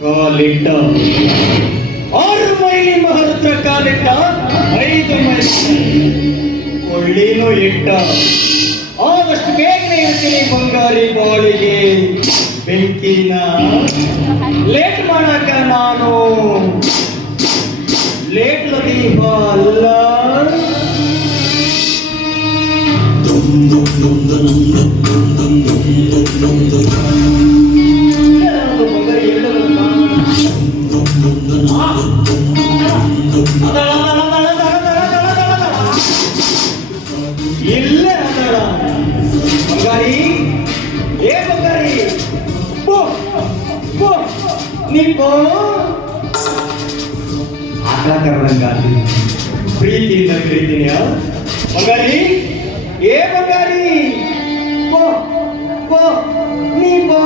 ಕಾಲಿಟ್ಟ 6 ಮೈಲಿ ಮಹತ್ರ ಕಾಲಿಟ್ಟ 5 ಮೈಲಿ ಕೊಳ್ಳಿನೂ ಇಟ್ಟ. ಆದಷ್ಟು ಬೇಗನೆ ಇರ್ತೀನಿ ಬಂಗಾರಿ ಬಾಳಿಗೆ ಬೆಂಕಿನ. ಲೇಟ್ ಮಾಡಕ ನಾನು ಲೇಟ್ ದೀಪ ಅಲ್ಲ. ಇಲ್ಲೇ ಅದಳ ಬಂಗಾರಿ. ಏ ಬಂಗಾರಿ, ಬೋ ಬೋ ನೀ ಬೋ. ಆಟ ಕರ್ದಂಗಾತಿ ಪ್ರೀತಿಯಿಂದ ಕರೀತೀನಿ ಬಂಗಾರಿ. ಏ ಬಂಗಾರಿ, ಬೋ ಬೋ ನೀ ಬೋ.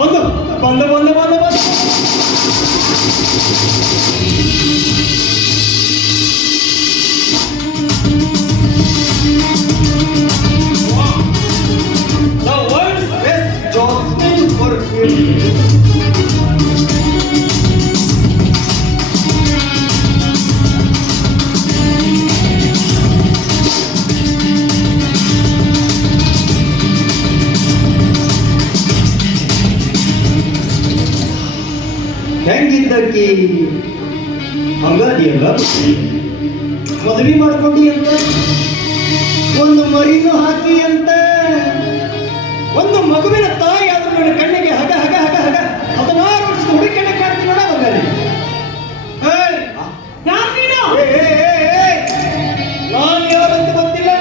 ಬಂದು ಬಂದು ಬಂದು ಬಂದು ಬಂದು ಹೆಂಗಿದ್ದಕ್ಕೆ ಹಂಗಾದಿಯಲ್ಲ. ಮದುವೆ ಮಾಡ್ಕೊಂಡಿ ಅಂತ, ಒಂದು ಮರಿನೂ ಹಾಕಿ ಅಂತ, ಒಂದು ಮಗುವಿನ ತಾಯಿ ಆದ್ರೂ ನನ್ನ ಕಣ್ಣಿಗೆ ಹಗ ಹಗ ಹಗ ಹಗ 16 ವರ್ಷದ ಹುಡುಕಣ್ಣ ಕಾಡ್ತೀನಿ ನೋಡ ಬಂಗಾರಿ. ನಾನು ಯಾರಂತ ಗೊತ್ತಿಲ್ಲ.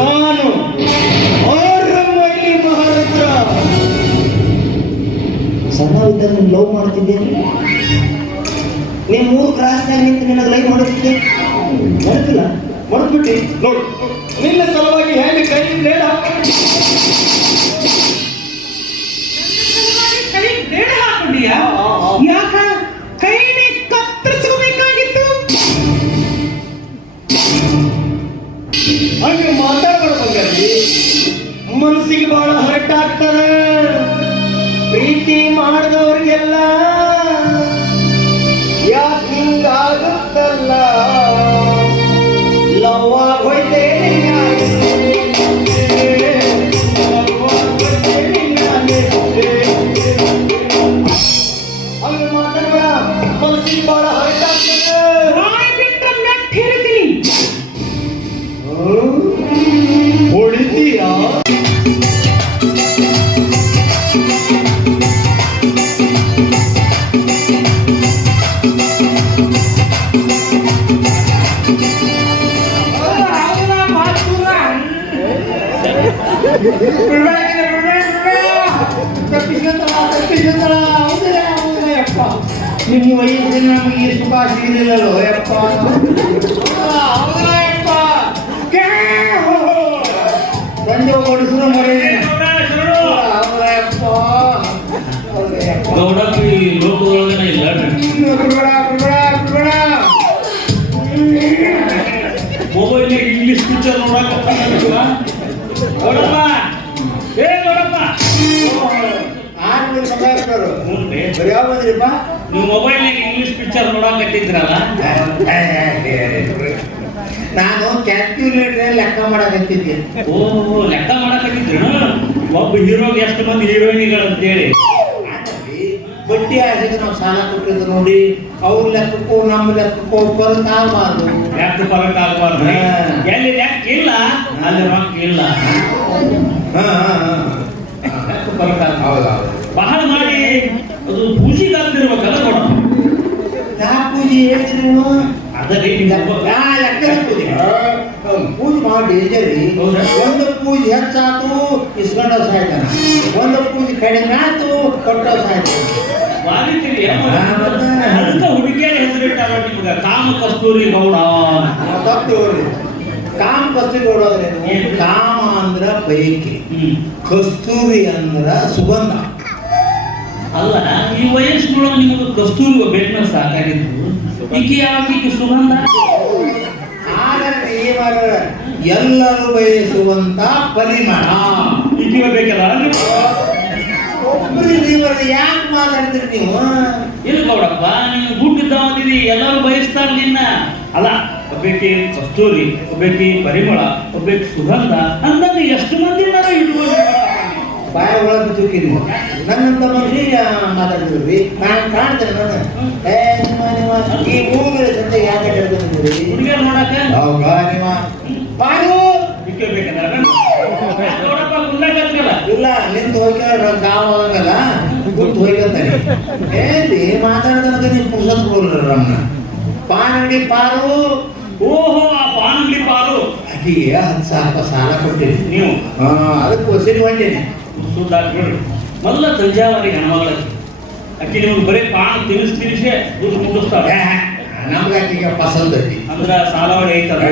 ನಾನು 6 ಮೈಲಿ ಮಹಾರಾಜ. ಸಣ್ಣವಿದ್ದಾಗ ನೀನು ಲವ್ ಮಾಡ್ತಿದ್ದೇನೆ. ನೀನು 3 ಕ್ರಾಸ್ನಾಗ ನಿಂತು ನಿನಗೆ ಲೈವ್ ಮಾಡುತ್ತಿದ್ದೆ. ಮಾಡ್ತಿಲ್ಲ, ಮಾಡ್ಬಿಟ್ಟು ನೋಡು ನಿನ್ನ ಸಲುವಾಗಿ ಹೇಗೆ ಕೈ ನೇಡ ಹಾಕೊಂಡಿಯಾ? ಯಾಕ ಕೈನೇ ಕತ್ತರಿಸಬೇಕಾಗಿತ್ತು? ಹಂಗೆ ಮಾತಾಡಬಾರ್ದು ಬಂಗಾರಿ. ಮನಸ್ಸಿಗೆ ಬಹಳ ಹರ್ಟ್ ಆಗ್ತದೆ. ಪ್ರೀತಿ ಮಾಡಿದವ್ರಿಗೆಲ್ಲ ಯಾಕೆ ಹಿಂಗಾಗುತ್ತಲ್ಲ. ಲವ್ ಆಗೋಯ್ತೆ ಹಂಗೆ ಮಾತಾಡಬೇಡ. ಮನಸ್ಸಿಗೆ ಬಹಳ ಹರ್ಟ್ ಆಗ್ತದೆ. ಹೊಡಿತೀಯಾ? ನಿಮ್ಮ ವಯಸ್ಸಿನ ನಮಗೆ ಸುಖ ಸಿಗಲಿಲ್ಲೋ ಯಪ್ಪ. ಬಂದು ಹೊಡಿಸಿದ ಮರೆಯಪ್ಪ. ಲೋಕದೊಳಗನೆ ಇಲ್ಲ. ಮೊಬೈಲ್ ಇಂಗ್ಲಿಷ್ ಪಿಕ್ಚರ್ ನೋಡಪ್ಪ. ಏ ನೋಡಪ್ಪ, ನೀವು ಮೊಬೈಲ್ನಾಗ ಇಂಗ್ಲಿಷ್ ಪಿಕ್ಚರ್ ನೋಡಕತ್ತಿದ್ರಲ್ಲ. ನಾನು ಕ್ಯಾಲ್ಕ್ಯುಲೇಟರ್ ಲೆಕ್ಕ ಮಾಡಕತ್ತಿದ್ದೆ. ಓಹೋ, ಲೆಕ್ಕ ಮಾಡಕತ್ತಿದ್ರು. ಒಬ್ಬ ಹೀರೋಗೆ ಎಷ್ಟು ಮಂದಿ ಹೀರೋಯಿನಿಗಳು ಅಂತೇಳಿ ಬಡ್ಡಿ ಆಗಿದೆ. ನಾವು ಸಾಲ ಕೊಟ್ಟಿದ್ದು ನೋಡಿ, ಅವ್ರ ಲೆಕ್ಕಕ್ಕೂ ನಮ್ಮ ಲೆಕ್ಕಕ್ಕೂ ಫರಕ್ ಆಗಬಾರ್ದು. ಯಾಕೆ ಫರಕ್ ಆಗಬಾರ್ದು? ಎಲ್ಲಿ ಲೆಕ್ಕ ಇಲ್ಲ ಅಲ್ಲಿ ರೊಕ್ಕ ಇಲ್ಲ. ಫರಕ್ ಆಗ ಬಹಳ ಮಾಡಿ ಅದು ಪೂಜೆಗೆ ಆಗ್ತಿರ್ಬೇಕಲ್ಲ ಕೊಡ. ಯಾವ ಪೂಜೆ ಹೇಳ್ತೀರಿ ನೀವು? ಅದರಲ್ಲಿ ಲೆಕ್ಕ ಪೂಜೆ ಪೂಜೆ ಮಾಡಿ ಒಂದು ಪೂಜೆ ಹೆಚ್ಚಾತು ಇಸ್ಕೊಂಡ ಸಾಯ್ತಾನ, ಒಂದು ಪೂಜೆ ಕಡಿಮೆ ಆತು ಕೊಟ್ಟ ಸಾಯ್ತಾನ. ಅದಕ್ಕೆ ಹುಡುಗಿಯರ ಹೆಸರಿಟ್ಟಾಗ ನಿಮ್ಗೆ ಕಾಮ ಕಸ್ತೂರಿ ಗೌಡ. ತಪ್ಪು ಕಾಮ ಕಸ್ತೂರಿ ಕೊಡೋದ್ರೇನು? ಕಾಮ ಅಂದ್ರ ಬಯಕೆ, ಕಸ್ತೂರಿ ಅಂದ್ರ ಸುಗಂಧ. ಅಲ್ಲ, ಈ ವಯಸ್ಸಿನೊಳಗೆ ನಿಮಗೆ ಕಸ್ತೂರಿ ಬೆಟ್ಟ ಸಾಕಾಗಿತ್ತು, ಈಕೆ ಯಾಕೆ ಸುಗಂಧ? ಎಲ್ಲರೂ ಬಯಸುವಂತ ಪರಿಮಾಣ ಈಕೆ ಬೇಕಲ್ಲ. ಯಾಕೆ ಮಾತಾಡ್ತೀರಿ ನೀವು? ಇಲ್ಲ ಗೌಡಪ್ಪ, ನೀವು ಹುಟ್ಟಿದ್ದವನಿರಿ, ಎಲ್ಲರೂ ಬಯಸ್ತಾರೆ ನಿನ್ನ. ಅಲ್ಲ, ಒಬ್ಬಾಕಿ ಕಸ್ತೂರಿ, ಒಬ್ಬಾಕಿ ಪರಿಮಳ, ಒಬ್ಬಾಕಿ ಸುಗಂಧ ಅಂದಾಗ ಎಷ್ಟು ಮಂದಿ ಇಟ್ಕೊಂಡು ಬಾಯ ಒಳಗೆ ಚುಕ್ಕಿರಿ. ನನ್ನಂತ ಮನುಷ್ಯ ಮಾತಾಡ್ತಿದ್ರಿ, ನಾನು ಕಾಣ್ತೇನೆ. ನಾನು ಈ ಊರಿನ ಸಂತೆ ಯಾಕೆ ಹೇಳ್ತಿದ್ರಿ? ಹುಡುಗಿಯರು ನೋಡಕ ಪಾಡು ಗೌಡಪ್ಪ ಗುಂಡಾಗಲ್ಲ. ಇಲ್ಲ, ನಿಂತು ಹೋಗ್ಯಾರ ಕಾವಲ್ಲ ಗುಂತು ಹೋಗ್ಯಂತಾನೆ. ಏನ್ರಿ ಮಾತಾಡ್ದಂತ ನೀವು ಪುರುಷತ್ ಕೊಡ್ರ ನಮ್ಮನ್ನ. ಪಾನಂಗಡಿ ಪಾರು. ಓಹೋ, ಆ ಪಾನಂಗಡಿ ಪಾರು ಅಕ್ಕಿಗೆ 10,000 ಸಾಲ ಕೊಟ್ಟಿರಿ ನೀವು. ಅದಕ್ಕೆ ಹೊಸರಿ ಹೊಂಟೇನೆ ಸುದ್ದ ನೋಡ್ರಿ. ಮೊದಲ ತಂಜಾವರಿಗೆ ಹೆಣ್ಮಗಳ ಅಕ್ಕಿ ನಿಮ್ಗೆ ಬರೀ ಪಾನ ತಿನ್ನಿಸೇ ದುಡ್ಡು ಮುಗಿಸ್ತಾಳೆ. ನಮ್ಗೆ ಅಕ್ಕಿಗೆ ಪಸಂದ್ ಐತಿ ಅಂದ್ರ ಸಾಲವಡಿ ಐತಲ್ಲ.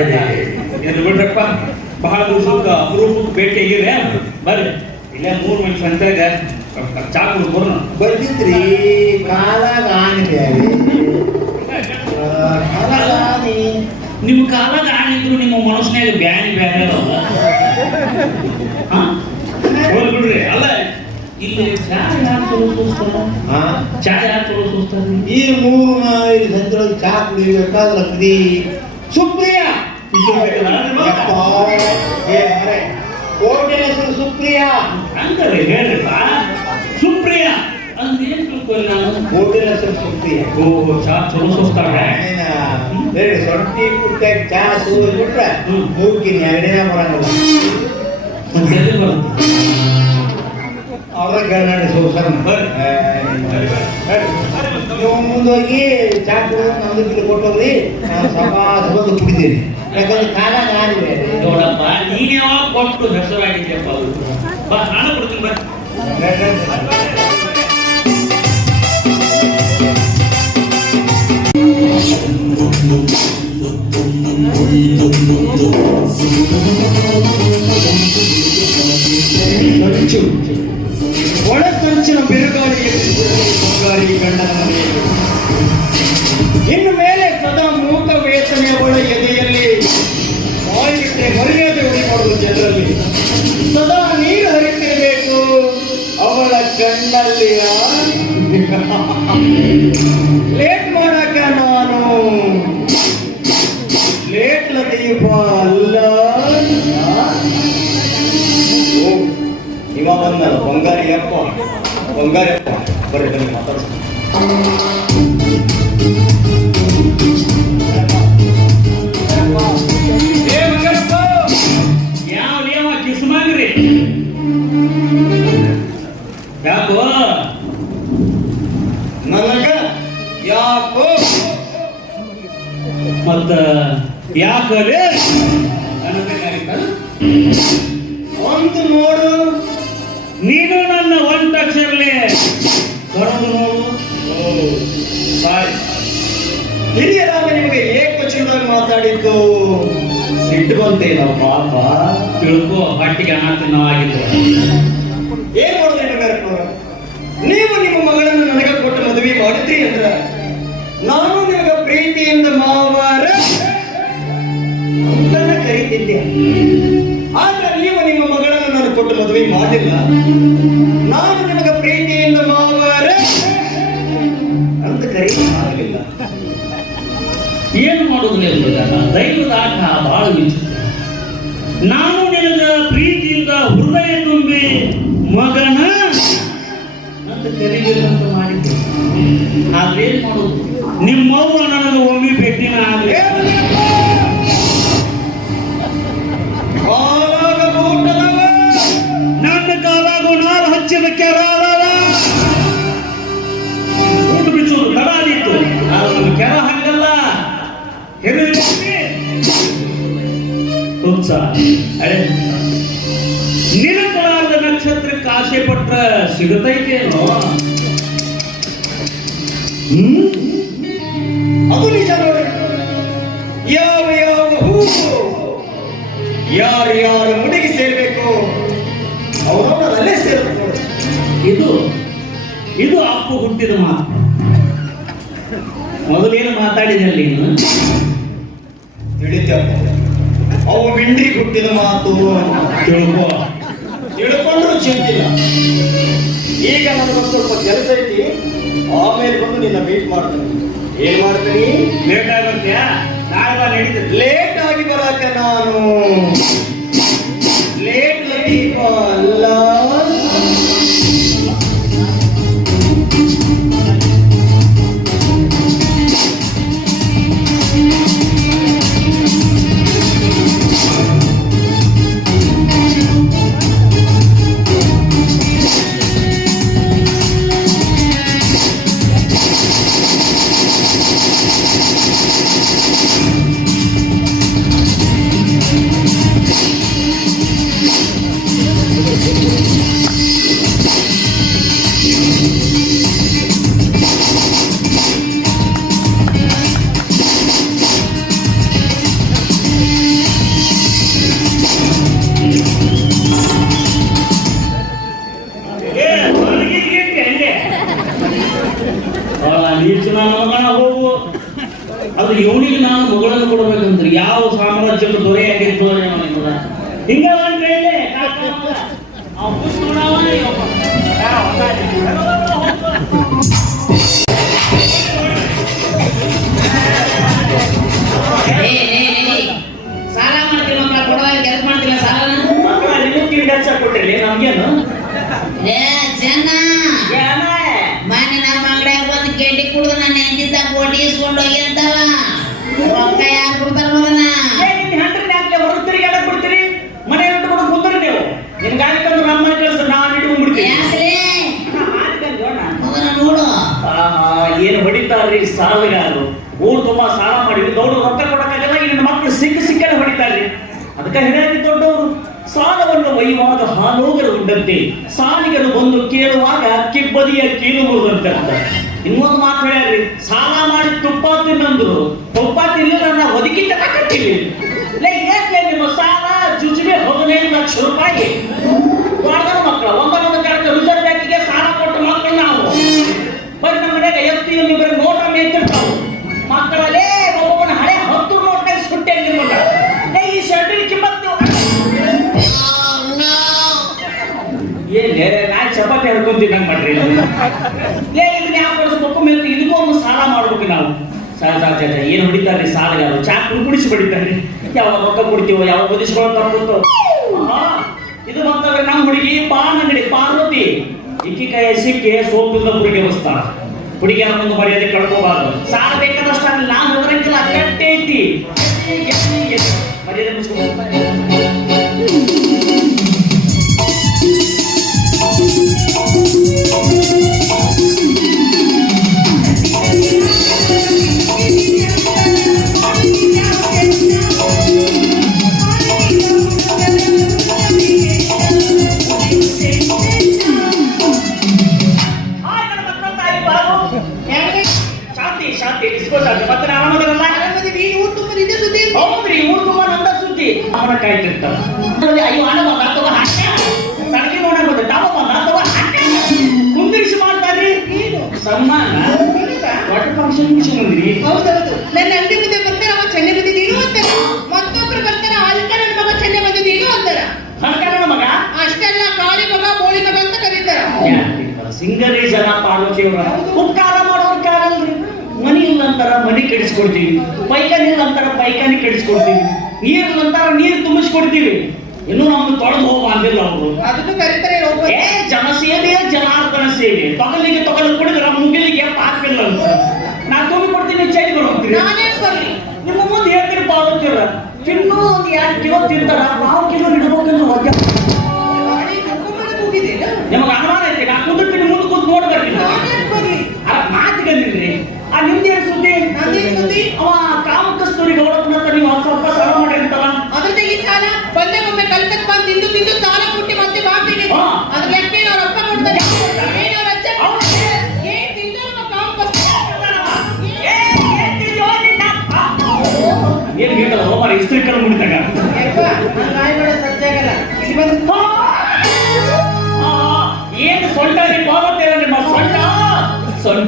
ಇದು ಬಿಡ್ರಪ್ಪ, ಬಹಳ ದಿವಸಕ್ಕೆ ಅಪರೂಪಕ್ಕೆ ಭೇಟಿಯಾಗಿದೆ. ಬರ್ರಿ, ಇಲ್ಲೇ 3 ಮನುಷ್ಯ ಸಂತ್ಯಾಗ ಚಾ ಕುಡ್ಕೊಂಡು ಬರ್ತಿದ್ರಿ. ಕಾಲಾಗ ಆನೆ ಬ್ಯಾರಿ, ಕಾಲಾಗ ಆನೆ. ನಿಮ್ಮ ಕಾಲಾಗ ಆಣಿದ್ರು ನಿಮ್ಮ ಮನಸ್ಸಿನಾಗ ಬ್ಯಾನಿ ಬ್ಯಾನಿ ಅಲ್ಲ. ಬಿಡ್ರಿ. ಅಲ್ಲ, ಇಲ್ಲಿ ಚಾ ಯಾರು ಚಲೋ ಸೋಸ್ತಾರ? ಚಾ ಯಾರು ಚಲೋ ಸೋಸ್ತಾರ? ಈ 3 ಸಂತೊಳಗೆ ಚಾ ಕುಡಿಬೇಕಾದ್ರೆ ಸುಪ್ರಿಯಾ ಹೋಟೆಲ್ ಹೆಸರು ಸುಪ್ರಿಯಾ ಅಂದ್ರೆ ಹೇಳ್ರಿಪ್ಪ. ಸುಪ್ರಿಯಾ ಅಂದ್ರೆ ಏನ್ ತಿಳ್ಕೊಳ್ಳಿ ನಾನು? ಹೋಟೆಲ್ ಹೆಸರು ಸುಪ್ರಿಯಾ. ಓ, ಚಾ ಚಲೋ ಸೋಸ್ತಾರ. ಹೇಳಿ, ಸೊಂಟಿ ಕುಟ್ಟಾಗ ಚಾ ಸೋಸ್ಬಿಟ್ರೆ ಮೂಗಿನ ಎರಡನೇ ಬರಂಗಲ್ಲ. ಅವ್ರ ಗರ್ನಾಡಿ ಸೋಸರ್ ನೀವು ಮುಂದೋಗಿ ಚಾ ಕುಡಿದು ನಮ್ದು ಕಿಲೋ ಕೊಟ್ಟೋಗ್ರಿ. ನಾನು ಸಮಾಜ ಬಂದು ಕುಡಿತೀನಿ. ಯಾಕಂದ್ರೆ ಕಾಲ ನಾನಿದೆ ನೋಡಪ್ಪ, ನೀನ್ ಯಾವಾಗ ಕೊಟ್ಟು ಹೆಸರಾಗಿದ್ಯಪ್ಪ. ಬಾ, ನಾನು ಕೊಡ್ತೀನಿ. ಬಾ. ಒಳ ಸಂಚಿನ ಬಿರುಗಾಳಿಗೆ ಗಂಡನ ಮನೆಯಲ್ಲಿ ಇನ್ನು ಮೇಲೆ ಸದಾ ಮೂಕ ವೇತನೆಯ ಒಳ ಎದೆಯಲ್ಲಿ ಬಾಯಿಗೆ ಮರ್ಯಾದೆ ಉಳಿಮಾಡುವ ಜನರಲ್ಲಿ ಸದಾ ನೀರು ಹರಿತಿರಬೇಕು ಅವಳ ಕಣ್ಣಲ್ಲಿ. ಲೇಟ್ ಮಾಡಕ ನಾನು ಲೇಟ್ಲ ದೀಪ ಅಲ್ಲ. ಇವ ಬಂದಲ್ಲ ಬಂಗಾರಿ ಅಪ್ಪ, ಬಂಗಾರಿ ಅಪ್ಪ. ಬರ್ರಿ ಬನ್ನಿ ಮಾತಾಡ್ತೀನಿ. ಯಾವ ಕಿಸ್ಮಾಗ್ರಿ ಯಾಕೋ? ನನಗ ಯಾಕೋ ಮತ್ತ ಯಾಕಲೇ ಒಂದು ನೋಡು. ನೀನು ನನ್ನ ಒಂಟಕ್ಷರಲಿ ಬರೋದು ನೋಡು. ಸಾರಿ, ಹಿರಿಯರಾಗ ನಿಮಗೆ ಏಕವಚನದಾಗ ಮಾತಾಡಿದ್ದು ಸಿಟ್ಟು ಬಂತೇನೋ ಪಾಪ. ತಿಳ್ಕೋ, ಹೊಟ್ಟಿಗೆ ಅನ್ನ ತಿನ್ನವಾಗಿತ್ತು. ಏನ್ ಮಾಡೋದು? ನೀವು ನಿಮ್ಮ ಮಗಳನ್ನು ನನಗೆ ಕೊಟ್ಟು ಮದುವೆ ಮಾಡಿದ್ರಿ ಅಂದ್ರ ನಾನು ನಿಮಗೆ ಪ್ರೀತಿಯಿಂದ ಮಾವಾರ ಅಂತ ಕರೀತಿದ್ದೆ. ಆದ್ರೆ ನೀವು ನಿಮ್ಮ ಮಗಳನ್ನು ನಾನು ಕೊಟ್ಟು ಮದುವೆ ಮಾಡಿಲ್ಲ. ನಾನು ನಿಮಗೆ ಪ್ರೀತಿಯಿಂದ ಮಾವಾರ ಅಂತ ಕರೀಲಿಲ್ಲ. ಏನು ಮಾಡುದಿಲ್ಲ, ದೈವದ ಆಟ ಬಹಳ ವಿಚಿತ್ರ. ನಾನು ನಿನಗ ಪ್ರೀತಿಯಿಂದ ಹೃದಯ ತುಂಬಿ ಮಗನ ಅಂತ ಕರೀಲಿಲ್ಲ ಅಂತ ಮಾಡಿದ್ದೆ. ಆದ್ರೇನ್ ಮಾಡೋದು? ನಿಮ್ಮವ್ವ ನನಗೆ ಒಮ್ಮೆ ಭೇಟಿನ ಆಗ್ಲಿ. ನನ್ನ ಕಾಲಾಗ ನಾರು ಹಚ್ಚಿದ ಕೆರಾದವ ಊಟ ಬಿಚ್ಚೋದು ತಡ ಆಗಿತ್ತು. ಆದ್ರೆ ಕೆರ ಹಂಗಲ್ಲ, ನಿನಕಲಾದ ನಕ್ಷತ್ರಕ್ಕೆ ಆಸೆ ಪಟ್ಟ ಸಿಗತೈತೇನೋ? ಅದು ನಿಜ ನೋಡಿ. ಯಾವ ಯಾವ ಹೂವು ಯಾರು ಮುಡಿಗೆ ಸೇರ್ಬೇಕು ಅವರನ್ನು ಅಲ್ಲೇ ಸೇರಬೇಕು. ಇದು ಅಪ್ಪು ಹುಟ್ಟಿದ ಮಾತು. ಮೊದಲೇನು ಮಾತಾಡಿದಲ್ಲಿ ನೀನು ತಿಳಿತಪ್ಪ, ಅವು ಬಿಂಡ್ರಿ ಹುಟ್ಟಿದ ಮಾತು. ತಿಳ್ಕೊಂಡ್ರು ಚಿಂತಿಲ್ಲ. ಈಗ ನನಗೆ ಸ್ವಲ್ಪ ಕೆಲಸ ಐತಿ, ಆಮೇಲೆ ಬಂದು ನಿನ್ನ ಮೀಟ್ ಮಾಡ್ತೀನಿ. ಏನ್ ಮಾಡ್ತೀನಿ? ಲೇಟ್ ಆಗುತ್ತೆ, ನಾಳೆ ನಡೀತದೆ. ಲೇಟ್ ಆಗಿ ಬರಕ ನಾನು ಲೇಟ್ ಅಲ್ಲ. ಹೋಗು. ಅದು ಇವನಿಗೆ ನಾನು ಮಗಳನ್ನು ಕೊಡಬೇಕಂದ್ರೆ ಯಾವ ಸಾಮ್ರಾಜ್ಯದ ದೊರೆ ಆಗಿತ್ತು ಹಿಂಗ ಒಂದ್ ಕೈಲಿ ಸಾಲ ಮಾಡ್ತೀವಿ ಮಕ್ಕಳ ಕೊಡುವಾಗ ಕೆಲಸ ಮಾಡ್ತೀವಿ ಸಾಲ ನಿಮಗೆ ಕೆಲಸ ಕೊಟ್ಟಿರ್ಲಿ ನಮ್ಗೇನು ಮೊನ್ನೆ ನಮ್ಮ ಅಂಗಡಿಯಾಗ ಬಂದು ಕೆಟ್ಟಿ ಕುಡಿದು ನನ್ನ ಹೆಂಡತಿದ್ದ ಕೋಟಿ ಇಸ್ಕೊಂಡು ಹೋಗಿ ಅಂತವ ರೊಕ್ಕ ಯಾರು ಕೊಡ್ತಾರ ಮಗನ ಹೊರಗೆ ತಿರುಗಾಡಕ್ ಬಿಡ್ತೀರಿ ಮನೆ ಇಟ್ಕೊಂಡು ಕೂತ್ರಿ ನೀವು ನಿಮ್ ಗಾಡಿ ತಂದು ನಮ್ಮ ಮನೆ ಕೆಲಸ ನಾನು ಇಟ್ಕೊಂಡ್ಬಿಡ್ತೀನಿ ಮಗನ ನೋಡು ಏನು ಹೊಡಿತಾರ್ರಿ ಸಾಲಗಾರರು. ಊರು ತುಂಬಾ ಸಾಲ ಮಾಡಿದ್ವಿ, ದೊಡ್ಡ ರೊಕ್ಕ ಕೊಡಕ್ಕಾಗಲ್ಲ, ಇನ್ನು ಮಕ್ಕಳು ಸಿಕ್ಕಲ್ಲಿ ಹೊಡಿತಾರ್ರಿ. ಅದಕ್ಕೆ ಹಿರಿಯರಿ ದೊಡ್ಡವರು ಸಾಲವನ್ನು ಒಯ್ಯುವಾಗ ಹಾಲೋಗರು ಉಂಡಂತೆ ಸಾಲಿಗರು ಬಂದು ಕೇಳುವಾಗ ಕಿಬ್ಬದಿಯ ಕೀಲು ಮುರಿದಂತೆ. ಇನ್ನೊಂದು ಮಾತು ಹೇಳ್ರಿ, ಸಾಲ ಮಾಡಿ ತುಪ್ಪ ತಿನ್ನಂದ್ರು ತುಪ್ಪ ತಿನ್ನಲಿಲ್ಲ ನಾವು ಒದಗಿಂತ ಕಟ್ಟಿವಿ. ನಿಮ್ಮ ಸಾಲ ಜುಜುಬೆ 15 ಲಕ್ಷ ರೂಪಾಯಿ ವಾರದ ಮಕ್ಕಳು ಒಂದೊಂದು ಕಡೆ ರಿಸರ್ವ್ ಬ್ಯಾಂಕಿಗೆ ಸಾಲ ಕೊಟ್ಟು ಮಕ್ಕಳು ನಾವು ಬರೀ ನಮ್ಮ ಮನೆಗೆ ಎಫ್ಟಿಯಲ್ಲಿ ಬರೀ ನೋಟ ಮೇಯ್ತಿರ್ತಾವೆ ಮಕ್ಕಳಲ್ಲೇ ಒಬ್ಬೊಬ್ಬನ ಹಳೆ 10 ನೋಟ್ನಾಗ ಸುಟ್ಟೆ ನಿಮ್ಮಲ್ಲ ಈ ಶರ್ಟಿನ ಕಿಮ್ಮತ್ತು ಏನ್ ನಾ ಚಪಾತಿ ಹರ್ಕೊಂತಿದ್ದಂಗೆ ಮಾಡ್ರಿ ಇದನ್ನ ಯಾವ ಕೊಡಿಸ್ಬೇಕು ಮೇಲೆ ಇದಕ್ಕೂ ಒಂದು ಸಾಲ ಮಾಡ್ಬೇಕು ನಾವು. ಏನು ಹೊಡಿತಾರ್ರಿ ಸಾಲಗಾರರು, ಚಾ ಕುಡಿಸಿ ಹೊಡಿತಾರ್ರಿ. ಯಾವಾಗ ರೊಕ್ಕ ಕೊಡ್ತೀವೋ ಯಾವಾಗ ಬದಿಸ್ಕೊಂಡು ತಪ್ಪುತ್ತೋ. ಇದು ಬಂತಂದ್ರೆ ನಮ್ಮ ಹುಡುಗಿ ಪಾನ್ ಅಂಗಡಿ ಪಾರ್ವತಿ ಇಕ್ಕಿ ಕೈ ಸಿಕ್ಕಿ ಸೋಪಿಂದ ಹುಡುಗಿ ಬಸ್ತಾಳ. ಹುಡುಗಿಯರ ಮುಂದೆ ಮರ್ಯಾದೆ ಕಳ್ಕೋಬಾರ್ದು. ಸಾಲ ಬೇಕಾದಷ್ಟ ನಾನು ಹೋದ್ರಂಗಿಲ್ಲ ಕಟ್ಟೆ ಐತಿ ಮರ್ಯಾದೆ ಮುಗಿಸ್ಕೊಂಡು ಕಾಯ್ತಿರ್ತಾವ. ಅಯ್ಯೋ ಹಣ ಬಂದ ಅಥವಾ ತನಗೆ ನೋಡಬಹುದು ತಾವ ಬಂದ ಅಥವಾ ಕುಂದಿರಿಸಿ ಮಾಡ್ತಾರ್ರಿ ಸಮ್ಮಾನ ದೊಡ್ಡ ಫಂಕ್ಷನ್ ಮುಗಿಸ್ಕೊಂಡ್ರಿ. ಹೌದೌದು, ನನ್ನ ಅಂಗಡಿ ಮುಂದೆ ಬರ್ತಾರೆ ಅವ ಚೆನ್ನೆ ಬಂದಿದ್ದೀನು ಅಂತಾರ, ಮತ್ತೊಬ್ರು ಬರ್ತಾರೆ ಅಲ್ಕನ ಮಗ ಚೆನ್ನೆ ಬಂದಿದ್ದೀನು ಅಂತಾರ. ಹಣಕಾರನ ಮಗ ಅಷ್ಟೆಲ್ಲ ಕಾಳಿ ಮಗ ಬೋಳಿ ಮಗ ಅಂತ ಕರೀತಾರ. ಸಿಂಗರೇ ಜನ ಪಾರ್ವತಿಯವರ ಉಪಕಾರ ಮಾಡೋರ್ ಕಾರಲ್ರಿ. ಮನಿ ಇಲ್ಲಂತಾರ ಮನಿ ಕೆಡಿಸ್ಕೊಡ್ತೀವಿ, ಪೈಖಾನಿ ಇಲ್ಲಂತಾರ ಪೈಖಾನಿ ಕೆಡಿಸ್ಕೊಡ್ತೀವಿ, ನೀರಿಲ್ಲಂತಾರ ನೀರು ತುಂಬಿಸ್ಕೊಡ್ತೀವಿ. ಇನ್ನು ನಮ್ದು ತೊಳೆದು ಹೋಗ ಅಂದಿಲ್ಲ ಅವರು. ಅದನ್ನು ಕರೀತಾರೆ ಜನಸೇವೆ ಜನಾರ್ದನ ಸೇವೆ. ತೊಗಲಿಗೆ ತೊಗಲು ಕುಡಿದ್ರ ಮುಗಿಲಿಗೆ ಪಾರ್ಕಿಲ್ಲ ಅಂತ ನಾ ತುಂಬಿ ಕೊಡ್ತೀನಿ. ಚೈನ್ ಕೊಡ್ತೀವಿ ನಿಮ್ಮ ಮುಂದೆ ಹೇಳ್ತೀರಿ ಪಾರ್ವತಿಯವ್ರ ತಿನ್ನೋ ಒಂದು 2 ಕಿಲೋ ತಿಂತಾರ, 4 ಕಿಲೋ ಹಿಡ್ಬೇಕಂದ್ರೆ ಒಗ್ಗ ನಿಮಗೆ ಅನುಮಾನ ಐತಿ. ನಾ ಕುಂದಿರ್ತೀನಿ ಮುಂದೆ ಕೂತ್ ನೋಡ್ಬರ್ತೀನಿ. ಮಾತಿಗಂದಿಲ್ರಿ ಆ ನಿಮ್ದೇನು ಸುದ್ದಿ? ಅವ ಕಾಮಕಸ್ತೂರಿ ಗೌಡಪ್ಪನ ಹತ್ರ ನೀವು ಸ್ವಲ್ಪ ಸಾಲ ಮಾಡಿರ್ತಲ್ಲ, ಅದ್ರದ್ದು ಈ ಸಾಲ ಬಂದಾಗೊಮ್ಮೆ ಕಲ್ಕತ್ ಬಂದು ತಿಂದು ತಿಂದು ಸಾಲ ಕೊಟ್ಟು ಮತ್ತೆ ಬಾಕಿಗೆ ಅದ್ರ ಲೆಕ್ಕ ಅವ್ರ ಅಪ್ಪ ಕೊಡ್ತಾರೆ. ಏನ್ ಹೇಳ್ತಾರ ಹೋಮಾರ ಇಸ್ತ್ರಿ ಕಲ್ ಮುಡಿತಾಗ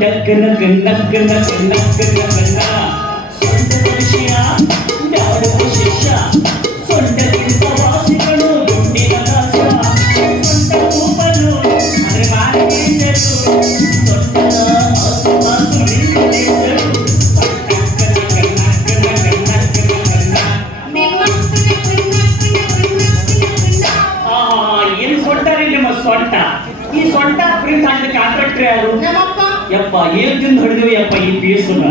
ನಕ್ಕನ ಕಣ್ಣಕ್ಕನ ಕಣ್ಣಕ್ಕನ ಕಣ್ಣ ಸೊಂಟದ ವಿಷಯ ಯಾಡುವ ಶಿಷ್ಯ ಸೊಂಟಕ್ಕಿಂತ ವಾಸಿಗಳು ಗುಂಡಿನ ದಾಸ ಸೊಂಟ ಕೂಪಲು ಅಂದ್ರೆ ಮಾರಿಕೆಂದರು ಸೊಂಟದ ಮಾತು ನಿಂತೆಂದರು ಸೊಂಟಕ್ಕನ ಕಣ್ಣಕ್ಕನ ಕಣ್ಣಕ್ಕನ ಕಣ್ಣ ಏನು ಸೊಂಟ ರೀ ನಿಮ್ಮ ಸೊಂಟ ಈ ಸೊಂಟ ಪ್ರಿಂಟ್ ಹಾಕ್ಲಿಕ್ಕೆ ಕಾಂಟ್ರಾಕ್ಟರ್ ಯಾರು ನಮ್ಮಪ್ಪ ಯಪ್ಪ ಏನ್ ತಿಂದು ಹೊಡೆದಿವಿ ಯಪ್ಪ ಈ ಪೀಸನ್ನ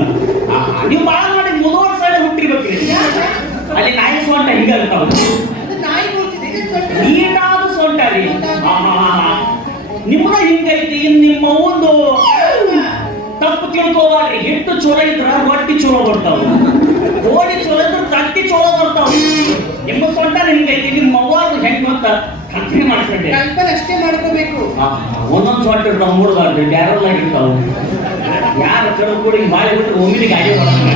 ನೀವು ಬಾಳ ಮಾಡಿ ಮುದೋಡ್ ಸೈಡ್ ಹುಟ್ಟಿರ್ಬೇಕ್ರಿ ಅಲ್ಲಿ ನಾಯಿ ಸೊಂಟ ಹಿಂಗ ಇರ್ತಾವ ಅದು ನಾಯಿ ಹೋಗ್ತಿದೆ ಇದು ಸೊಂಟ. ನೀಟಾದ ಸೊಂಟ ರೀ ನಿಮ್ಮದ ಹಿಂಗೈತಿ ಇನ್ ನಿಮ್ಮ ಒಂದು ತಪ್ಪು ತಿಳ್ಕೋಬಾರ್ರಿ ಹಿಟ್ಟು ಚಲೋ ಇದ್ರ ರೊಟ್ಟಿ ಚಲೋ ಬರ್ತಾವ ಗೋಡಿ ಚಲೋ ಇದ್ರ ತಟ್ಟಿ ಚಲೋ ಬರ್ತಾವ ನಿಮ್ಮ ಸೊಂಟ ಹಿಂಗೈತಿ ನಿಮ್ಮ ಅವ್ವಾರು ಹೆಂಗ್ ಅಂತ ಕಲ್ಪನೆ ಮಾಡ್ಕೊಂಡೆ ಕಲ್ಪನೆ ಅಷ್ಟೇ ಮಾಡ್ಕೋಬೇಕು. ಒಂದೊಂದು ಸೊಂಟ ಇರ್ತಾವ ಮೂಡ್ದಾರ್ರಿ ಬ್ಯಾರಲ್ ಆಗಿರ್ತಾವ ಯಾರ ಕಡೆ ಕೂಡ ಹಿಂಗ್ ಮಾಡಿ ಬಿಟ್ಟು ಒಮ್ಮಿಲಿ ಗಾಡಿ ಹೊಡಂಗ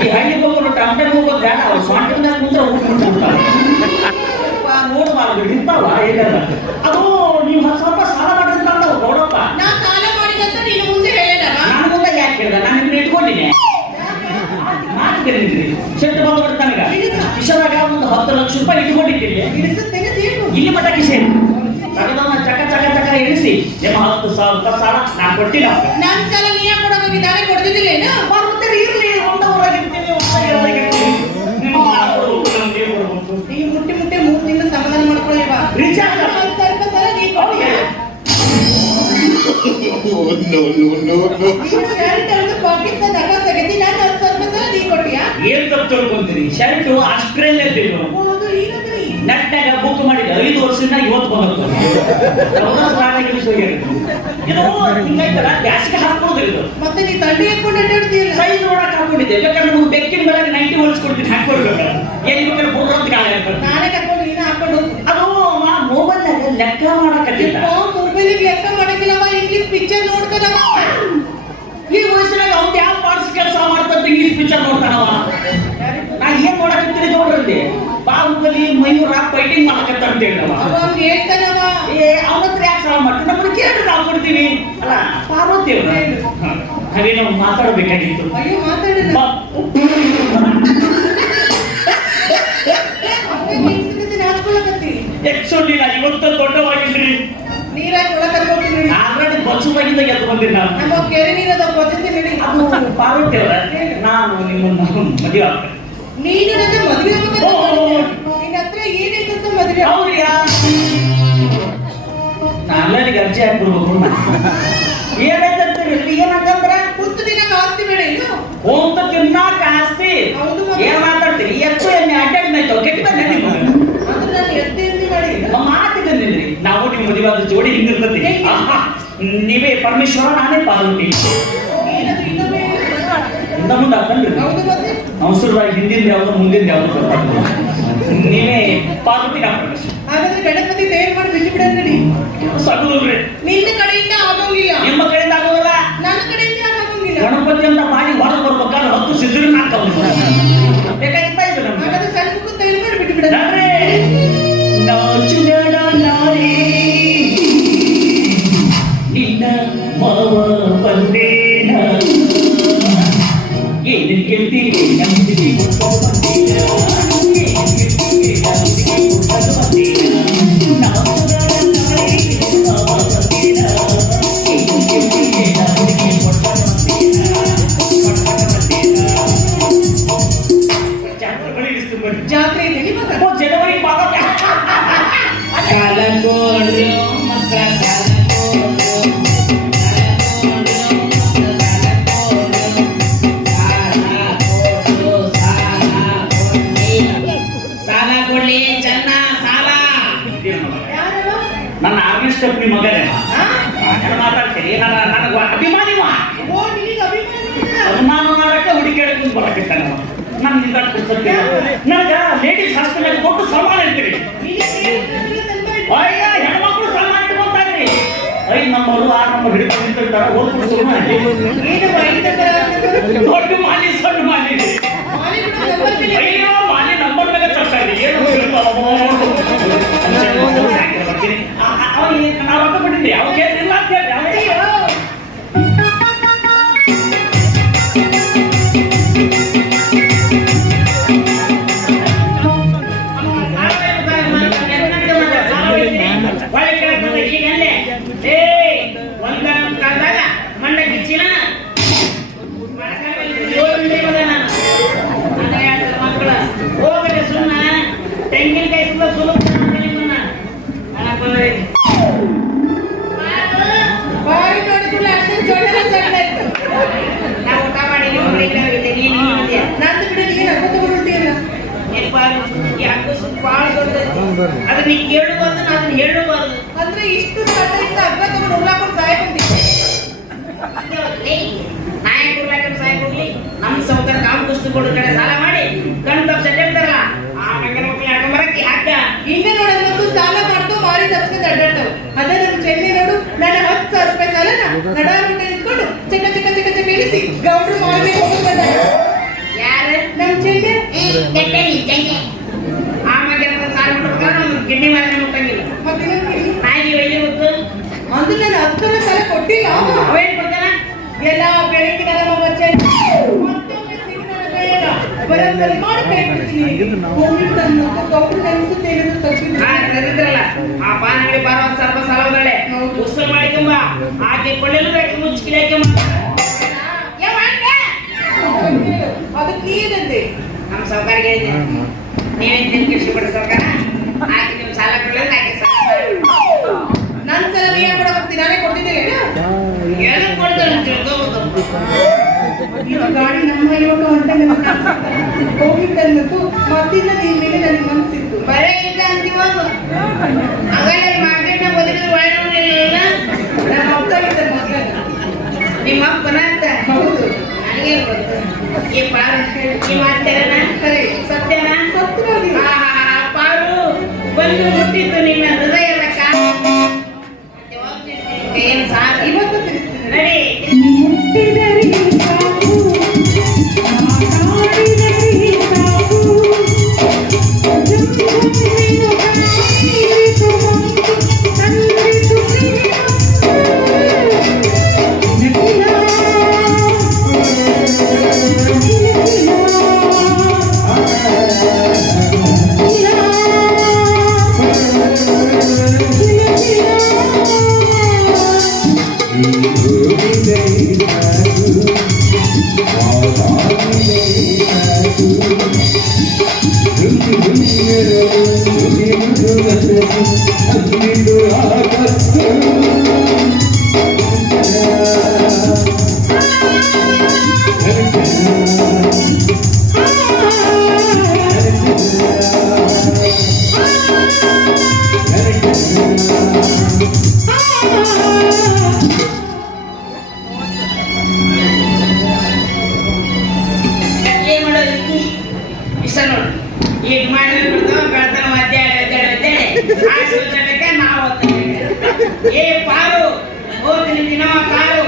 ಈ ಹಳ್ಳಿ ಹೋಗೋರು ಟಮಟೆ ಹೋಗೋದು ಬೇಡ ಅವ್ರು ಸೊಂಟದಾಗ ಕುಂತ್ರ ಊಟ ಬಿಡ್ತಾವ ನೋಡ್ಬಾರ್ದು ಇರ್ತಾವ ಏನಿಲ್ಲ ಅದು ನೀವು 10,000 ಸಾಲ ಮಾಡಿರ್ತಾವ ಗೌಡಪ್ಪ ನಾ ಸಾಲ ಮಾಡಿದಂತ ನೀನು ಮುಂದೆ ಹೇಳಲ್ಲ. ನಾನು ಮುಂದೆ ಯಾಕೆ ಹೇಳ್ದ ನಾನು ನಿಮ್ಗೆ ಇಟ್ಕೊಂಡಿನಿ ಮಾತಿದ್ದೀರಿ ಶೆಟ್ ಬಂದ್ಬಿಟ್ಟು ನನಗ ಕಿಶದಾಗ ಒಂದು 10 ಲಕ್ಷ ರೂಪಾಯಿ ಇಟ್ಕೊಂಡಿದ್ದೀನಿ ಇಳಿಸುತ್ತೇನೆ ಸೇರು. ಇಲ್ಲಿ ಮಟ್ಟ ಕಿಶೆ ತಗದವನ್ನ ಚಕ ಚಕ ಚಕ ಎಣಿಸಿ ನಿಮ್ಮ 10,000 ಸಾಲ ನಾನು ಕೊಟ್ಟಿಲ್ಲ ನನ್ ಸಾಲ ನೀ ಯಾಕೆ ಕೊಡೋಗಿದ್ದಾರೆ ಕೊಡ್ತಿದ್ದಿಲ್ಲ ಏನು? ಬರ್ತಾರೆ ಇರ್ಲಿ ಒಂದು ಊರಾಗಿರ್ತೀನಿ ಊರಾಗಿರ್ತೀನಿ ನಿಮ್ಮ ಮಾತು ನಮ್ಗೆ ಕೊಡ್ಬೇಕು ಈ ಮುಟ್ಟಿ 3 ತಿಂಗಳು ಸಮಾಧಾನ ಮಾಡ್ಕೊಳ್ಳಿವಾ? ರೀಚಾರ್ಜ್ ಸ್ವಲ್ಪ ಸಲ ನೀ ಕೊಡಿ. ನೀನು ಶರ್ಟ್ ಅವ್ರದ್ದು ಪಾಕಿಸ್ತಾನ ನಗ ತೆಗೆದಿ ನಾನು ಸ್ವಲ್ಪ ಸಲ ನೀ ಕೊಟ್ಟಿಯಾ? ಏನ್ ತಪ್ಪು ತಿಳ್ಕೊಂತೀರಿ ಶರ್ಟ್ ಆಸ್ಟ್ರೇಲಿಯಾ ಬೇಕು ಹೌದು ಈಗಂದ್ರೆ ನೆಟ್ನಾಗ ಬುಕ್ ಮಾಡಿದೆ 5 ವರ್ಷದಿಂದ ಇವತ್ತು ಬಂದದ್ದು ಇದು ಹಿಂಗೈತಲ್ಲ ಬ್ಯಾಸಿಗೆ ಹಾಕ್ಬೋದು ಇದು ಮತ್ತೆ ನೀ ತಂಡಿ ಹಾಕೊಂಡು ಅಡ್ಡಾಡ್ತೀಯಲ್ಲ. ಸೈಜ್ ನೋಡಕ್ ಹಾಕೊಂಡಿದ್ದೆ ಬೇಕಾದ್ರೆ ನಿಮ್ಗೆ ಬೆಕ್ಕಿನ ಮೇಲೆ 90 ಹೊಲಿಸ್ಕೊಡ್ತೀನಿ ಹಾಕೊಡ್ಬೇಕು ಎಲ್ಲಿ ಬೇಕಾದ್ರೆ ಬೋರ್ಡ್ ಕಾಲ ನಾನೇ ಕರ್ಕೊಂಡು ನೀನು ಹಾಕೊಂಡು ಹೋಗು. ಅದು ಮೊಬೈಲ್ನಾಗ ಲೆಕ್ಕ ಮಾಡಕತ್ತಿಲ್ಲ ಮೊಬೈಲಿಗೆ ಲೆಕ್ಕ ಮಾಡಕ್ಕಿಲ್ಲವ ಇಂಗ್ಲಿಷ್ ಪಿಕ್ಚರ್ ನೋಡ್ಕದವ. ಈ ವಯಸ್ಸಿನಾಗ ಅವ್ನು ಯಾವ ಪಾರ್ಟ್ಸ್ ಕೆಲಸ ಮಾಡ್ತಂತ ಇಂಗ್ಲಿಷ್ ಪಿಕ್ಚರ್ ನೋಡ್ತಾನವ ನಾ ಏನ್ ನೋಡಕತ್ತೀನಿ ನೋಡ್ರಿ ಬಾಹುಬಲಿ ಮಯೂರ ಫೈಟಿಂಗ್ ಮಾಡಕತ್ತ ಅಂತ ಹೇಳಿದವ ಅವಾಗ ಹೇಳ್ತಾನವ ಅವನ ಹತ್ರ ಯಾಕೆ ಸಾಲ ಮಾಡ್ತೀವಿ ನಮ್ಮನ್ನ ಕೇಳಿದ್ರೆ ನಾವು ಕೊಡ್ತೀವಿ ಅಲ್ಲ ಪಾರ್ವತಿ ಹಾಗೆ ನಾವು ಮಾತಾಡಬೇಕಾಗಿತ್ತು ಅಯ್ಯೋ ಮಾತಾಡಿದ ನಾಚ್ಕೊಳಕತ್ತಿ ಎಕ್ಸೊಂಡಿ ನಾ ಇವತ್ತು ದೊಡ್ಡವಾಗಿದ್ರಿ ನೀರಾಗಿ ಒಳ ಕರ್ಕೊಂಡ್ರಿ. ಆಲ್ರೆಡಿ ಬಸ್ಸುವಾಗಿಂದ ಎದ್ದು ಬಂದಿರಿ ನಾನು ನಮ್ಮ ಕೆರೆ ನೀರದ ಪದ್ಧತಿ ನಡಿ. ಅದು ಪಾರ್ವತಿ ಅವರ ನಾನು ನಿಮ್ಮನ್ನ ಮದುವೆ ಆಗ್ತೇನೆ ನೀನು ನನ್ನ ಮದುವೆ ಓ, ಓ, ಓ. ನಿನ್ನ ಹತ್ರ ಏನೈತಂತ ಮದುವೆ ಹೌದ್ರಿಯಾ ನಾಲ್ವರಿಗೆ ಅರ್ಜಿ ಹಾಕ್ಬಿಡ್ಬೇಕು ಏನಾಯ್ತಂತೀರಿ ಏನಂತಂದ್ರ ಕುತ್ತು ದಿನ ಆಸ್ತಿ ಬೇಡ ಏನು? ಹೋಗ್ತ ತಿನ್ನಾಕ ಆಸ್ತಿ ಹೌದು ಮಗ. ಏನ್ ಮಾತಾಡ್ತೀರಿ ಎತ್ತು ಎಣ್ಣೆ ಅಡ್ಡಾಡ್ನಾಯ್ತು ಕೆಟ್ಟ ಬಂದ ಅದು ನಾನು ಎತ್ತೆ ಎಂದಿ ಮಾಡಿ ಮಾತಿದ್ರಿ ನಾವು ನಿಮ್ಮ ಮದುವೆಯಾದ ಜೋಡಿ ಹಿಂಗಿರ್ತದೆ ನೀವೇ ಪರಮೇಶ್ವರ ನಾನೇ ಪಾರ್ವತಿ ಏನಾದ್ರು ಇನ್ನೊಮ್ಮೆ ಇಂದ ಮುಂದೆ ಹಾಕಂಡ್ರಿ ಹೌದು ಮತ್ತೆ ಅವಸರವಾಗಿ ಹಿಂದಿಂದ ಯಾವ್ದು ಮುಂದಿಂದ ಯಾವ್ದು ನೀವೇ ಪಾರ್ವತಿ ನಾ ಪರಮೇಶ್ವರ ಹಾಗಾದ್ರೆ ಗಣಪತಿ ತಯಾರು ಮಾಡಿ ಬಿಟ್ಟು ಬಿಡ ನಡಿ. ಸಣ್ಣಲ್ರಿ ನಿನ್ನ ಕಡೆಯಿಂದ ಆಗೋಂಗಿಲ್ಲ ನಿಮ್ಮ ಕಡೆಯಿಂದ ಆಗೋಲ್ಲ ನನ್ನ ಕಡೆಯಿಂದ ಆಗೋಂಗಿಲ್ಲ. ಗಣಪತಿ ಅಂತ ಮಾಡಿ ಹೊರಗೆ ಬರ್ಬೇಕಾದ್ರೆ 10 ಸಿದ್ಧರು ಬೇಕಾಗಿತ್ತಾ ಇದು ನಮ್ಗೆ ಹಾಗಾದ್ರೆ ಸಣ್ಣ ಮುಖ ತಯಾರು ಮಾಡಿ ಬಿಟ್ಟು ಬಿಡ. ನೋಡ್ರಿ, ನಾಚುಗಡ ನಾರಿ ನಿನ್ನ ಮಾವ ಬಂದೇನ ಏನು ಕೇಳ್ತೀರಿ ನಮ್ದಿಗೆ ಕೊಟ್ಟು ಬಂದೇನ ಏನು ಕೇಳ್ತೀರಿ ನಮ್ದಿಗೆ ಕೊಟ್ಟು ಬಂದೇನ ನಾಚುಗಡ ನಾರಿ ಮಾವ ಬಂದೇನ ಏನು ಕೇಳ್ತೀರಿ ನಮ್ದಿಗೆ ಕೊಟ್ಟು ಬಂದೇನ ಜಾತ್ರೆ ಇದೆ ನಿಮ್ಮ ಹತ್ರ? ಜನವರಿ ಸಾಲ ಕೊಡ್ಲಿ ಚೆನ್ನ ಸಾಲ. ಯಾರಲ್ಲ? ನನ್ನ ಆರ್ಮಿಸ್ಟ್ ಕಂಪ್ನಿ ಮಗನೇ ಹಾ? ಮಾತಾಡ್ತೀರಿ ನನಗ ಅಭಿಮಾನಿ ಓ ನಿನಗೆ ಅಭಿಮಾನ ಇಲ್ಲ. ಅನುಮಾನ ಮಾಡಕ್ಕೆ ಹುಡುಕಾಡಕ್ಕೆ ಬರಕತ್ತ ನನ್ನ ನಿಂದ ನನಗ ಲೇಡೀಸ್ ಹಾಸ್ಪಿಟಲ್ ಕೊಟ್ಟು ಸನ್ಮಾನ ಇರ್ತೀರಿ ಅಯ್ಯ ಹೆಣ್ಮಕ್ಳು ಸನ್ಮಾನ ಇಟ್ಕೊಂತಾರ್ರಿ ನಮ್ಮವರು 6 ನಂಬರ್ ಹಿಡ್ಕೊಂಡು ನಿಂತಿರ್ತಾರ ಓದ್ಬಿಟ್ಟು ಶುರು ಮಾಡಿ ಏನು ಬೈತಾರೆ ಅನ್ನೋದು? ದೊಡ್ಡ ಮಾಲಿ ಸಣ್ಣ ಮಾಲಿ ಮಾಲಿ ಬಿಡು, ನಂಬರ್ ಬಿಡಿ. ಅಯ್ಯೋ ಮಾಲಿ ನಂಬರ್ ಮೇಲೆ ತರ್ತಾರೆ ಏನು ಅವ್ರಿಗೆ ನಾವು ರೊಕ್ಕ ಬಿಟ್ಟಿದ್ರಿ ಅವ್ರಿಗೆ ಇಲ್ಲ ಅಂತ ಹೇಳಿ ಅಯ್ಯೋ. ತೆಂಗಿನಕಾಯಿ ಸುತ್ತ ಸುಲಭ ನಿಮ್ಮನ್ನ ಬಾರಿ ನೋಡಿದ್ರೆ ಅಷ್ಟೇ ಜೋಳನ ಸಣ್ಣ ಇತ್ತು. ನಾವು ಊಟ ಮಾಡಿ ನೀನು ನಂದು ಬಿಡ ನೀನು ಅರ್ಥ ತಗೊಂಡಿಲ್ಲ. ಭಾಳ ದೊಡ್ಡದು ಅದು ನೀ ಕೇಳಬಾರ್ದು ನಾನು ಹೇಳಬಾರ್ದು. ಅಂದ್ರೆ ಇಷ್ಟು ಸಣ್ಣ ಅರ್ಥ ತಗೊಂಡು ಉಳ್ಳಾಕೊಂಡು ಸಾಯ್ಕೊಂಡಿದ್ದೆ. ನಾಯಿ ಕೊಡ್ಲಾಕ ಸಾಯ್ ಕೊಡ್ಲಿ ನಮ್ಮ ಸೌಕರ್ಯ ಕಾಮ್ ಕುಸ್ತು ಕೊಡೋ ಕಡೆ ಸಾಲ ಮಾಡಿ ಗಂಡು ತಪ್ಪ ಸೆಟ್ಟಿರ್ತಾರಲ್ಲ ಆ ಮಕ್ಕಳ ಮಕ್ಕಳು ಹಾಕೊಂಬರಕ್ಕೆ ಹಾಕ ಹಿಂಗೆ ನೋಡೋದು ಸಾಲ ಮಾಡ್ತು ಮಾರಿ ತಪ್ಪಿಸ್ಕೊಂಡು ಅಡ್ಡಾಡ್ತಾವ. ಅದೇ ನಮ್ಮ ಚೆನ್ನಿ ನೋಡು ನಾನು 10,000 ರೂಪಾಯಿ ಸಾಲನ ನಡಾರು ಇಟ್ಕೊಂಡು ಚಿಕ್ಕ ಚಿಕ್ಕ ಚಿಕ್ಕ ಚಿಕ್ಕ ಇಳಿಸಿ ಗೌಡ್ರು ಮಾರ್ಬೇಕು ಹೋಗಿ ಬಂದಾಗ ಯಾರು ನಮ್ಮ ಚೆನ್ನಿ ಆಮೇಲೆ ಸಾಲ ಬಿಡ್ಬೇಕಾದ್ರೆ ಒಂದು ಗಿಣ್ಣಿ ಮಾರಿ ಮುಟ್ಟಂಗಿಲ್ಲ ಮತ್ತೆ ನಾಯಿ ಒಯ್ಯಿ ಗೊತ್ತು ಅಂದ್ರೆ ನಾನು 10,000 ಸಾಲ ಕೊಟ್ಟಿಲ್ಲ. ಅವೇನ್ ಕೊಡ್ತಾನ ಎಲ್ಲ ಬೆಳಗ್ಗೆ ನಮ್ಮ ಚೆನ್ನಿ ಮತ್ತೊಮ್ಮೆ ಸಿಗಿ ನನ್ನ ಕೈಯಲ್ಲ ಬರೋದ್ರಲ್ಲಿ ಮಾಡಿ ಕೈ ಬಿಡ್ತೀನಿ. ಹೋಗ್ಬಿಟ್ಟು ನನ್ನ ಗೌಡ್ರು ನೆನ್ಸುತ್ತೆ ಏನಾದ್ರು ತಪ್ಪಿದ್ರು ಆ ಪಾನಗಳಿ ಬಾರ ಒಂದ್ ಸ್ವಲ್ಪ ಸಾಲ ಹೋದಳೆ ಉತ್ಸವ ಮಾಡಿಕೊಂಬ ಆಕೆ ಕೊಳ್ಳಲು ಬೇಕು ಮುಚ್ಚಿಲಾಕೆ ಅದಕ್ಕೆ ಏನಂತೆ ನಮ್ಮ ಸೌಕರ್ಯ ಹೇಳಿದ್ದೀನಿ ನೀವೇನ್ ತಿಳ್ಕಿ ಬಿಡ ಸರ್ಕಾರ ಆಕೆ ನಿಮ್ ಸಾಲ ಕೊಡಲ್ಲ ಆಕೆ ಸಾಲ ನನ್ನ ಸಲ ನೀ ಕೂಡ ಬರ್ತೀನಿ ನಾನೇ ಕೊಡ್ತಿದ್ದೇನೆ. ಏನು ಕೊಡ್ತಾಳೆ ತಿಳ್ಕೋಬೋದು ಇದು ಗಾಡಿ ನಮ್ಮ ಇವಾಗ ಅಂತ ಹೋಗಿದ್ದನ್ನಕ್ಕೂ ಮತ್ತಿಂದ ನೀನ್ ಮೇಲೆ ನನಗೆ ಮನಸ್ಸಿತ್ತು. ಬರೇ ಇಲ್ಲ ಅಂತೀವದು ಹಾಗಾದ್ರೆ ಮಾರ್ಕೆಟ್ನ ಓದಿದ್ರೆ ಒಳ್ಳೆ ನಮ್ಮ ಅಪ್ಪ ಇದ್ದ ಮಗ ನಿಮ್ಮ ಅಪ್ಪನ ಅಂತ ಹೌದು ನನಗೆ ಗೊತ್ತು ಈ ಪಾರು ಈ ಮಾತೇನ ಸರಿ ಸತ್ಯನ ಸತ್ಯವಾಗಿ ಪಾರು ಬಂದು ಮುಟ್ಟಿದ್ದು ನಿನ್ನ ಹೃದಯದ ಕಾಲ ಏನು ಸಾಲ ಇವತ್ತು ತಿಳಿಸ್ತೀನಿ ನಡಿ ಈಗ ಮಾಡಬೇಕು ಬೆಳತನ ನಾವು ಏ ಪಾರು ಹೋಗ್ತೀನಿ ದಿನ ಕಾರು